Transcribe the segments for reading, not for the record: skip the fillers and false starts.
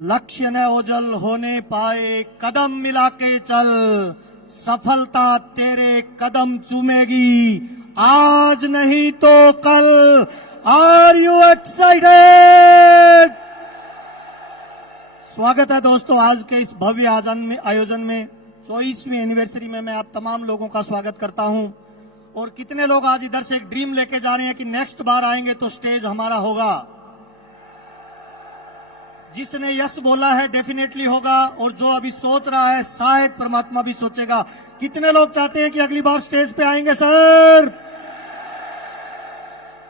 लक्ष्य न ओझल होने पाए, कदम मिला के चल, सफलता तेरे कदम चूमेगी, आज नहीं तो कल। Are you excited? स्वागत है दोस्तों आज के इस भव्य आयोजन में 24वीं एनिवर्सरी में मैं आप तमाम लोगों का स्वागत करता हूं। और कितने लोग आज इधर से एक ड्रीम लेके जा रहे हैं कि नेक्स्ट बार आएंगे तो स्टेज हमारा होगा। जिसने यस बोला है डेफिनेटली होगा, और जो अभी सोच रहा है शायद परमात्मा भी सोचेगा। कितने लोग चाहते हैं कि अगली बार स्टेज पे आएंगे सर?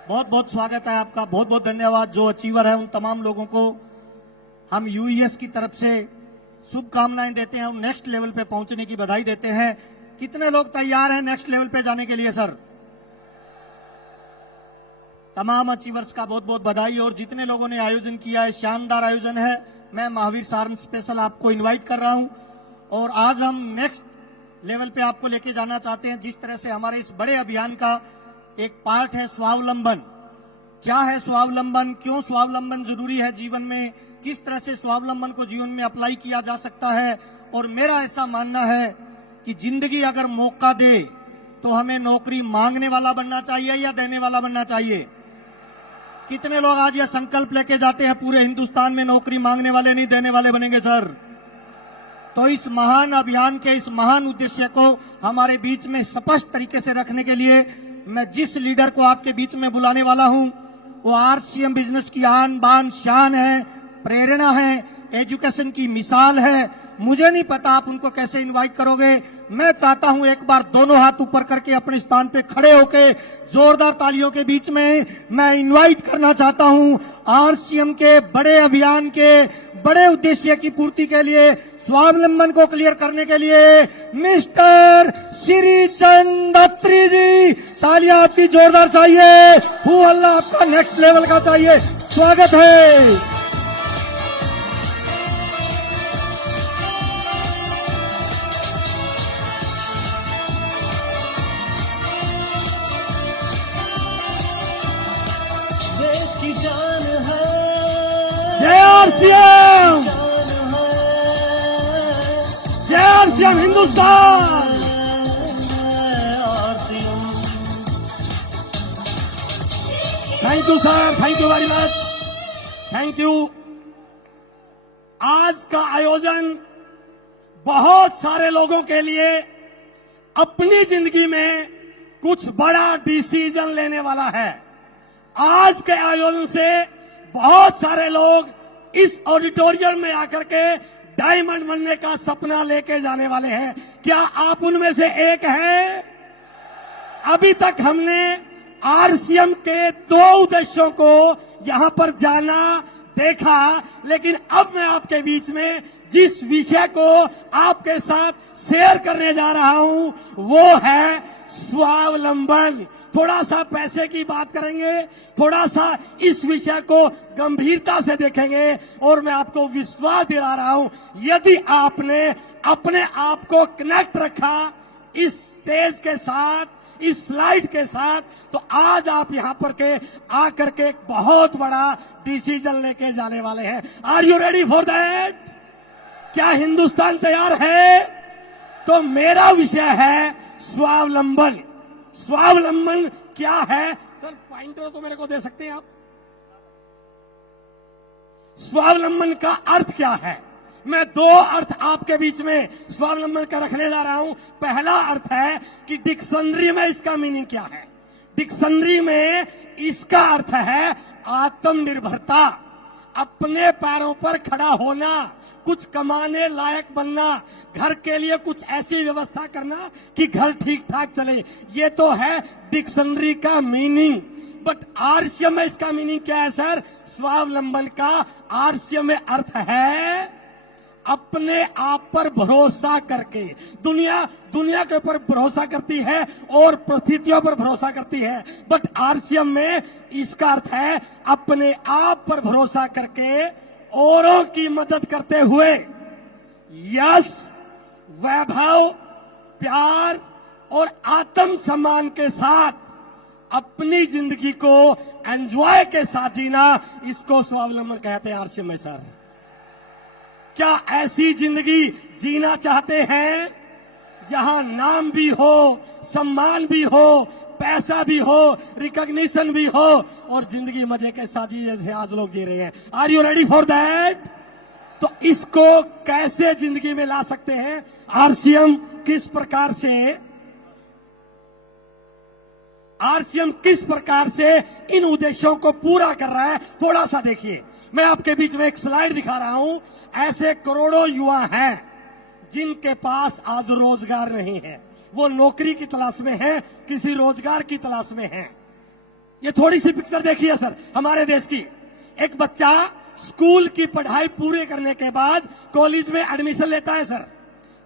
बहुत बहुत स्वागत है आपका, बहुत बहुत धन्यवाद। जो अचीवर है उन तमाम लोगों को हम यूईएस की तरफ से शुभकामनाएं देते हैं, नेक्स्ट लेवल पे पहुंचने की बधाई देते हैं। कितने लोग तैयार हैं नेक्स्ट लेवल पे जाने के लिए सर? तमाम अचीवर्स का बहुत बहुत बधाई। और जितने लोगों ने आयोजन किया है, शानदार आयोजन है। मैं महावीर सारन स्पेशल आपको इनवाइट कर रहा हूं और आज हम नेक्स्ट लेवल पे आपको लेके जाना चाहते हैं। जिस तरह से हमारे इस बड़े अभियान का एक पार्ट है स्वावलंबन। क्या है स्वावलंबन, क्यों स्वावलंबन जरूरी है जीवन में, किस तरह से स्वावलंबन को जीवन में अप्लाई किया जा सकता है। और मेरा ऐसा मानना है कि जिंदगी अगर मौका दे तो हमें नौकरी मांगने वाला बनना चाहिए या देने वाला बनना चाहिए? कितने लोग आज यह संकल्प लेके जाते हैं पूरे हिंदुस्तान में नौकरी मांगने वाले नहीं देने वाले बनेंगे सर? तो इस महान अभियान के इस महान उद्देश्य को हमारे बीच में स्पष्ट तरीके से रखने के लिए मैं जिस लीडर को आपके बीच में बुलाने वाला हूं वो आरसीएम बिजनेस की आन बान शान है, प्रेरणा है, एजुकेशन की मिसाल है। मुझे नहीं पता आप उनको कैसे इनवाइट करोगे। मैं चाहता हूं एक बार दोनों हाथ ऊपर करके अपने स्थान पे खड़े होके जोरदार तालियों के बीच में मैं इनवाइट करना चाहता हूं आरसीएम के बड़े अभियान के बड़े उद्देश्य की पूर्ति के लिए, स्वावलंबन को क्लियर करने के लिए मिस्टर श्री चंद अत्री जी। तालियां आपकी जोरदार चाहिए। हू अल्लाह आपका नेक्स्ट लेवल का चाहिए। स्वागत है। जय आरसीएम, जय RCM Hindustan. Thank you sir, thank you very much, thank you. आज का आयोजन बहुत सारे लोगों के लिए अपनी जिंदगी में कुछ बड़ा डिसीजन लेने वाला है। आज के आयोजन से बहुत सारे लोग इस ऑडिटोरियम में आकर के डायमंड बनने का सपना लेके जाने वाले हैं। क्या आप उनमें से एक हैं? अभी तक हमने आरसीएम के दो उद्देश्यों को यहां पर जाना देखा, लेकिन अब मैं आपके बीच में जिस विषय को आपके साथ शेयर करने जा रहा हूं वो है स्वावलंबन। थोड़ा सा पैसे की बात करेंगे, थोड़ा सा इस विषय को गंभीरता से देखेंगे और मैं आपको विश्वास दिला रहा हूं यदि आपने अपने आप को कनेक्ट रखा इस स्टेज के साथ, इस स्लाइड के साथ, तो आज आप यहां पर के आकर के एक बहुत बड़ा डिसीजन लेके जाने वाले हैं। Are you ready for that? क्या हिंदुस्तान तैयार है? तो मेरा विषय है स्वावलंबन। स्वावलंबन क्या है सर? पॉइंटर तो मेरे को दे सकते हैं आप? स्वावलंबन का अर्थ क्या है? मैं दो अर्थ आपके बीच में स्वावलंबन का रखने जा रहा हूं। पहला अर्थ है कि डिक्शनरी में इसका मीनिंग क्या है। डिक्शनरी में इसका अर्थ है आत्मनिर्भरता, अपने पैरों पर खड़ा होना, कुछ कमाने लायक बनना, घर के लिए कुछ ऐसी व्यवस्था करना कि घर ठीक ठाक चले। ये तो है डिक्शनरी का मीनिंग। बट आरसीएम में इसका मीनिंग क्या है सर? स्वावलंबन का आरसीएम में अर्थ है अपने आप पर भरोसा करके। दुनिया के ऊपर भरोसा करती है और परिस्थितियों पर भरोसा करती है, बट आरसीएम में इसका अर्थ है अपने आप पर भरोसा करके औरों की मदद करते हुए यश, वैभव, प्यार और आत्म सम्मान के साथ अपनी जिंदगी को एंजॉय के साथ जीना, इसको स्वावलंबन कहते हैं आरसीएम में सर। क्या ऐसी जिंदगी जीना चाहते हैं जहां नाम भी हो, सम्मान भी हो, पैसा भी हो, रिकॉग्निशन भी हो और जिंदगी मजे के साथ जी जैसे आज लोग जी रहे हैं? Are you ready for that? तो इसको कैसे जिंदगी में ला सकते हैं? आरसीएम किस प्रकार से इन उद्देश्यों को पूरा कर रहा है, थोड़ा सा देखिए। मैं आपके बीच में एक स्लाइड दिखा रहा हूं। ऐसे करोड़ों युवा हैं जिनके पास आज रोजगार नहीं है। वो नौकरी की तलाश में है, किसी रोजगार की तलाश में है। ये थोड़ी सी पिक्चर देखिए सर हमारे देश की। एक बच्चा स्कूल की पढ़ाई पूरे करने के बाद कॉलेज में एडमिशन लेता है सर।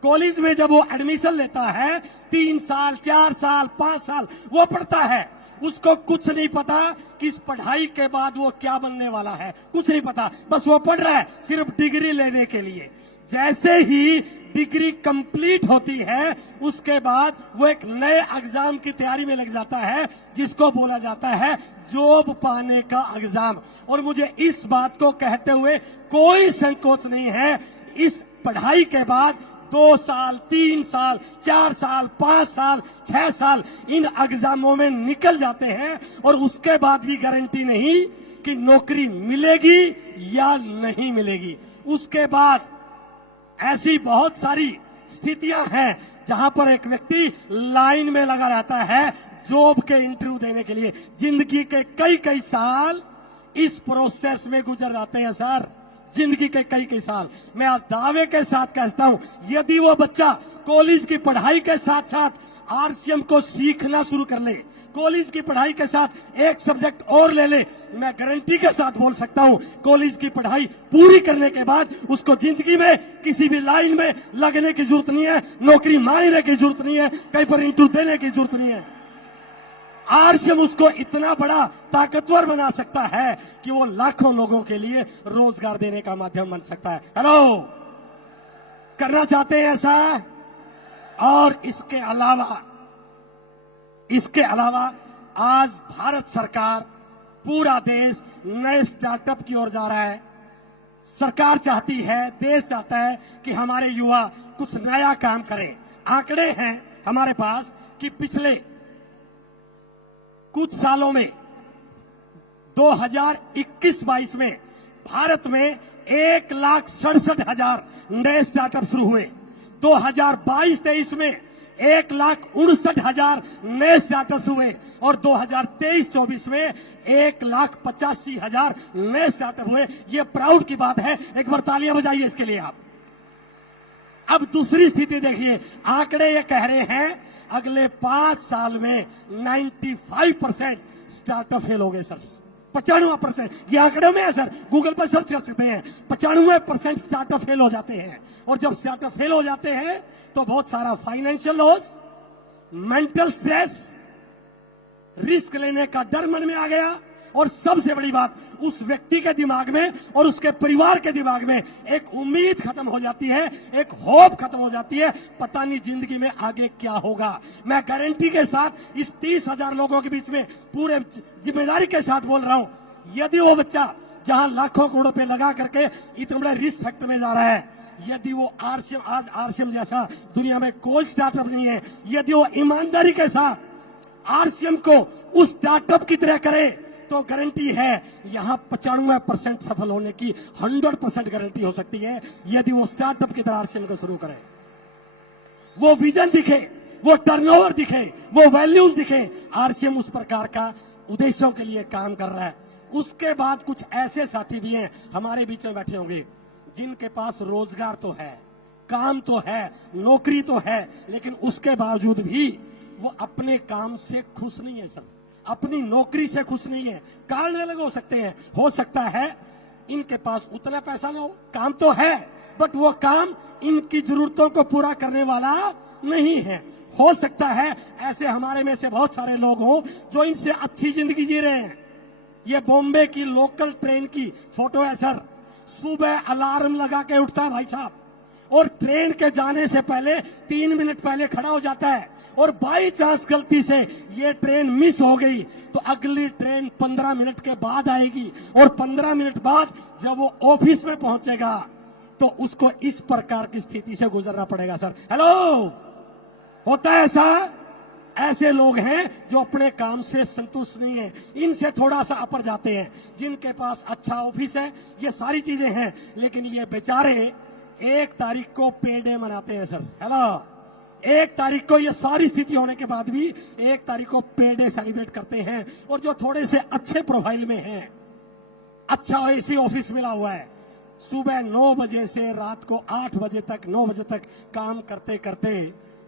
कॉलेज में जब वो एडमिशन लेता है 3 साल, 4 साल, 5 साल वो पढ़ता है। उसको कुछ नहीं पता कि इस पढ़ाई के बाद वो क्या बनने वाला है, कुछ नहीं पता। बस वो पढ़ रहा है सिर्फ डिग्री लेने के लिए। जैसे ही डिग्री कंप्लीट होती है उसके बाद वो एक नए एग्जाम की तैयारी में लग जाता है जिसको बोला जाता है जॉब पाने का एग्जाम। और मुझे इस बात को कहते हुए कोई संकोच नहीं है, इस पढ़ाई के बाद 2 साल, 3 साल, 4 साल, 5 साल, 6 साल इन एग्जामों में निकल जाते हैं और उसके बाद भी गारंटी नहीं कि नौकरी मिलेगी या नहीं मिलेगी। उसके बाद ऐसी बहुत सारी स्थितियां हैं जहां पर एक व्यक्ति लाइन में लगा रहता है जॉब के इंटरव्यू देने के लिए। जिंदगी के कई साल इस प्रोसेस में गुजर जाते हैं सर, जिंदगी के कई साल। मैं आज दावे के साथ कहता हूं, यदि वो बच्चा कॉलेज की पढ़ाई के साथ साथ आरसीएम को सीखना शुरू कर ले, कॉलेज की पढ़ाई के साथ एक सब्जेक्ट और ले ले, मैं गारंटी के साथ बोल सकता हूं कॉलेज की पढ़ाई पूरी करने के बाद उसको जिंदगी में किसी भी लाइन में लगने की जरूरत नहीं है, नौकरी मांगने की जरूरत नहीं है, कहीं पर इंटरव्यू देने की जरूरत नहीं है। आरसीएम उसको इतना बड़ा ताकतवर बना सकता है कि वो लाखों लोगों के लिए रोजगार देने का माध्यम बन सकता है। हेलो, करना चाहते हैं ऐसा? और इसके अलावा आज भारत सरकार, पूरा देश नए स्टार्टअप की ओर जा रहा है। सरकार चाहती है, देश चाहता है कि हमारे युवा कुछ नया काम करें। आंकड़े हैं हमारे पास कि पिछले कुछ सालों में 2021-22 में भारत में 1,67,000 नए स्टार्टअप शुरू हुए। 2022-23 में 1,59,000 नए स्टार्टअप हुए और 2023-24 में 1,85,000 नए स्टार्टअप हुए। ये प्राउड की बात है, एक बार तालियां बजाइए इसके लिए आप। अब दूसरी स्थिति देखिए, आंकड़े ये कह रहे हैं अगले 5 साल में 95% स्टार्टअप फेल हो गए सर। 95%, ये आंकड़े में है सर, गूगल पर सर्च कर सकते हैं। 95% स्टार्टअप फेल हो जाते हैं। और जब स्टार्टअप फेल हो जाते हैं तो बहुत सारा financial loss, mental stress, risk लेने का डर मन में आ गया। और सबसे बड़ी बात, उस व्यक्ति के दिमाग में और उसके परिवार के दिमाग में एक उम्मीद खत्म हो जाती है, एक होप खत्म हो जाती है, पता नहीं जिंदगी में आगे क्या होगा। मैं गारंटी के साथ इस 30,000 लोगों के बीच में पूरे जिम्मेदारी के साथ बोल रहा हूं, यदि वो बच्चा जहां लाखों करोड़ रुपए लगा करके इतने बड़े रिस्क फैक्टर में जा रहा है, यदि वो आज आरसीएम जैसा दुनिया में कोई स्टार्टअप नहीं है, यदि वो ईमानदारी के साथ आरसीएम को उस स्टार्टअप की तरह करे तो गारंटी है यहां 95% सफल होने की 100% गारंटी हो सकती है। यदि वो स्टार्टअप की तरह आरसीएम को शुरू करे, वो विजन दिखे, वो टर्नओवर दिखे, वो वैल्यूज दिखे, आरसीएम उस प्रकार का उद्देश्यों के लिए काम कर रहा है। उसके बाद कुछ ऐसे साथी भी हैं हमारे बीच में बैठे होंगे जिनके पास रोजगार तो है, काम तो है, नौकरी तो है, लेकिन उसके बावजूद भी वो अपने काम से खुश नहीं है सर, अपनी नौकरी से खुश नहीं है। कारण अलग हो सकते हैं, हो सकता है इनके पास उतना पैसा ना हो, काम तो है बट वो काम इनकी जरूरतों को पूरा करने वाला नहीं है। हो सकता है ऐसे हमारे में से बहुत सारे लोग हों जो इनसे अच्छी जिंदगी जी रहे हैं। ये बॉम्बे की लोकल ट्रेन की फोटो है सर। सुबह अलार्म लगा के उठता है भाई साहब और ट्रेन के जाने से पहले 3 मिनट पहले खड़ा हो जाता है, और बाई चांस गलती से ये ट्रेन मिस हो गई तो अगली ट्रेन 15 मिनट के बाद आएगी, और 15 मिनट बाद जब वो ऑफिस में पहुंचेगा तो उसको इस प्रकार की स्थिति से गुजरना पड़ेगा सर। हेलो, होता है ऐसा? ऐसे लोग हैं जो अपने काम से संतुष्ट नहीं है, इनसे थोड़ा सा अपर जाते हैं, जिनके पास अच्छा ऑफिस है, ये सारी चीजें हैं, लेकिन ये बेचारे 1 तारीख को पे डे मनाते हैं सर। हेलो, 1 तारीख को, ये सारी स्थिति होने के बाद भी 1 तारीख को पे डे सेलिब्रेट करते हैं। और जो थोड़े से अच्छे प्रोफाइल में हैं, अच्छा एसी ऑफिस मिला हुआ है, सुबह 9 बजे से रात को 8 बजे तक, 9 बजे तक काम करते करते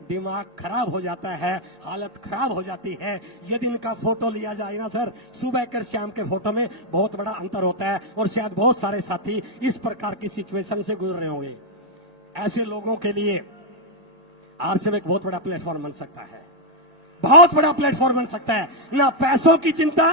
दिमाग खराब हो जाता है, हालत खराब हो जाती है। यदि इनका फोटो लिया जाए ना सर, सुबह के शाम के फोटो में बहुत बड़ा अंतर होता है। और शायद बहुत सारे साथी इस प्रकार की सिचुएशन से गुजर रहे होंगे। ऐसे लोगों के लिए आरसीएम एक बहुत बड़ा प्लेटफॉर्म बन सकता है, बहुत बड़ा प्लेटफॉर्म बन सकता है। ना पैसों की चिंता,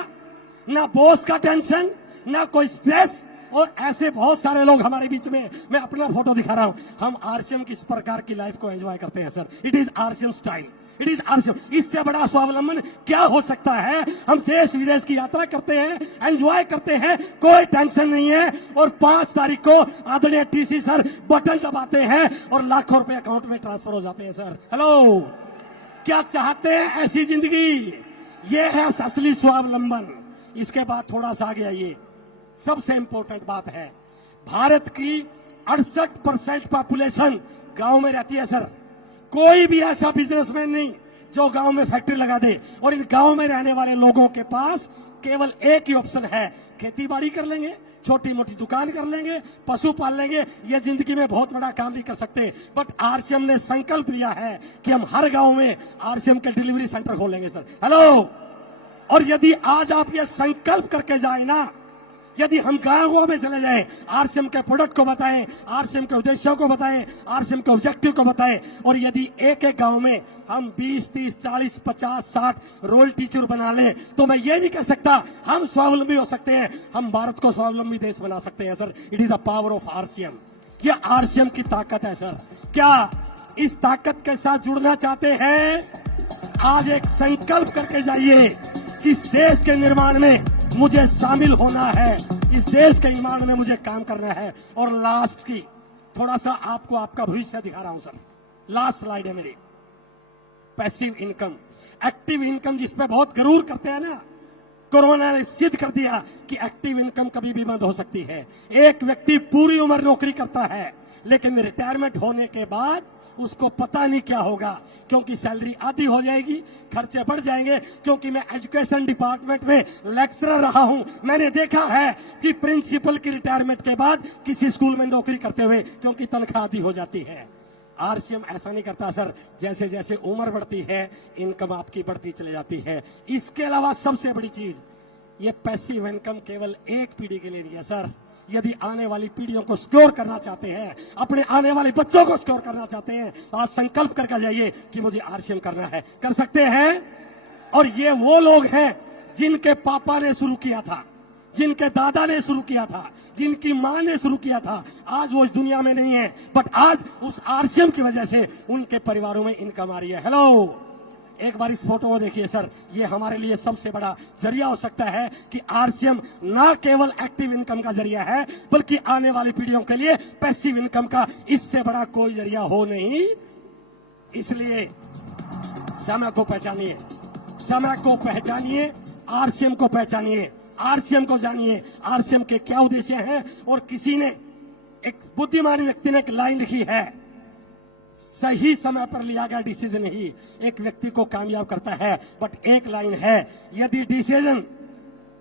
ना बॉस का टेंशन, ना कोई स्ट्रेस। और ऐसे बहुत सारे लोग हमारे बीच में, मैं अपना फोटो दिखा रहा हूं, हम आरसीएम की इस प्रकार की लाइफ को एंजॉय करते हैं sir. It is RCM style, it is RCM. इससे बड़ा स्वावलंबन क्या हो सकता है? हम देश विदेश की यात्रा करते हैं, एंजॉय करते हैं, कोई टेंशन नहीं है। और 5 तारीख को आदरणीय टीसी सर बटन दबाते हैं और लाखों रुपए अकाउंट में ट्रांसफर हो जाते हैं सर। हेलो, क्या चाहते हैं ऐसी जिंदगी? ये है असली स्वावलंबन। इसके बाद थोड़ा सा आगे आइए, सबसे इंपॉर्टेंट बात है, भारत की 68% पॉपुलेशन गांव में रहती है सर। कोई भी ऐसा बिजनेसमैन नहीं जो गांव में फैक्ट्री लगा दे। और इन गांव में रहने वाले लोगों के पास केवल एक ही ऑप्शन है, खेती बाड़ी कर लेंगे, छोटी मोटी दुकान कर लेंगे, पशु पाल लेंगे। ये जिंदगी में बहुत बड़ा काम नहीं कर सकते। बट आरसीएम ने संकल्प लिया है कि हम हर गांव में आरसीएम के डिलीवरी सेंटर खोलेंगे सर। हेलो, और यदि आज आप ये संकल्प करके जाए ना, यदि हम गांवों में चले जाएं, आरसीएम के प्रोडक्ट को बताएं, आरसीएम के उद्देश्यों को बताएं, आरसीएम के ऑब्जेक्टिव को बताएं, और यदि एक एक गांव में हम 20, 30, 40, 50, 60 रोल टीचर बना लें, तो मैं ये नहीं कह सकता हम स्वावलंबी हो सकते हैं, हम भारत को स्वावलंबी देश बना सकते हैं sir. It is the power of RCM. ये आरसीएम की ताकत है सर। क्या इस ताकत के साथ जुड़ना चाहते हैं? आज एक संकल्प करके जाइए कि इस देश के निर्माण में मुझे शामिल होना है, इस देश के निर्माण में मुझे काम करना है। और लास्ट की थोड़ा सा आपको आपका भविष्य दिखा रहा हूं सर। लास्ट स्लाइड है मेरी, पैसिव इनकम। एक्टिव इनकम जिस पे बहुत गरूर करते हैं ना, कोरोना ने सिद्ध कर दिया कि एक्टिव इनकम कभी भी बंद हो सकती है। एक व्यक्ति पूरी उम्र नौकरी करता है, लेकिन रिटायरमेंट होने के बाद उसको पता नहीं क्या होगा, क्योंकि सैलरी आधी हो जाएगी, खर्चे बढ़ जाएंगे। क्योंकि मैं एजुकेशन डिपार्टमेंट में लेक्चरर रहा हूं, मैंने देखा है कि प्रिंसिपल की रिटायरमेंट के बाद किसी स्कूल में नौकरी करते हुए, क्योंकि तनख्वाह आधी हो जाती है। आरसीएम ऐसा नहीं करता सर। जैसे जैसे उम्र बढ़ती है, इनकम आपकी बढ़ती चली जाती है। इसके अलावा सबसे बड़ी चीज, ये पैसिव इनकम केवल एक पीढ़ी के लिए नहीं है सर। यदि आने वाली पीढ़ियों को सिक्योर करना चाहते हैं, अपने आने वाले बच्चों को सिक्योर करना चाहते हैं, तो आज संकल्प करके जाइए कि मुझे आरसीएम करना है। कर सकते हैं। और ये वो लोग हैं जिनके पापा ने शुरू किया था, जिनके दादा ने शुरू किया था, जिनकी मां ने शुरू किया था। आज वो इस दुनिया में नहीं है, बट आज उस आरसीएम की वजह से उनके परिवारों में इनकम आ रही है। हेलो, एक बार इस फोटो को देखिए सर। ये हमारे लिए सबसे बड़ा जरिया हो सकता है कि आरसीएम ना केवल एक्टिव इनकम का जरिया है, बल्कि आने वाली पीढ़ियों के लिए पैसिव इनकम का इससे बड़ा कोई जरिया हो नहीं। इसलिए समय को पहचानिए, समय को पहचानिए, आरसीएम को पहचानिए, आरसीएम को जानिए, आरसीएम के क्या उद्देश्य हैं। और किसी ने, एक बुद्धिमान व्यक्ति ने एक लाइन लिखी है, सही समय पर लिया गया डिसीजन ही एक व्यक्ति को कामयाब करता है। बट एक लाइन है, यदि डिसीजन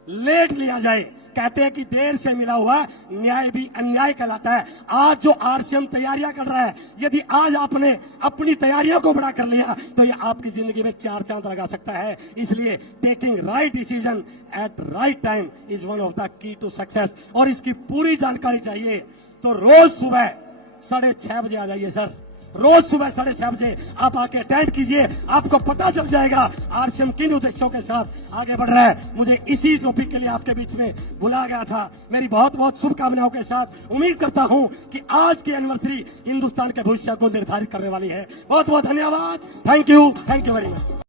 लेट लिया जाए, कहते हैं कि देर से मिला हुआ न्याय भी अन्याय कहलाता है। आज जो आरसीएम तैयारियां कर रहा है, यदि आज आपने अपनी तैयारियों को बड़ा कर लिया, तो ये आपकी जिंदगी में 4 चांद लगा सकता है। इसलिए taking right decision at right time is one of the key to success. और इसकी पूरी जानकारी चाहिए तो रोज सुबह 6:30 बजे आ जाइए सर। रोज सुबह 6:30 बजे आप आके अटेंड कीजिए, आपको पता चल जाएगा आरसीएम किन उद्देश्यों के साथ आगे बढ़ रहा है। मुझे इसी टॉपिक के लिए आपके बीच में बुलाया गया था। मेरी बहुत बहुत शुभकामनाओं के साथ उम्मीद करता हूं कि आज की एनिवर्सरी हिंदुस्तान के भविष्य को निर्धारित करने वाली है। बहुत बहुत धन्यवाद। Thank you very much.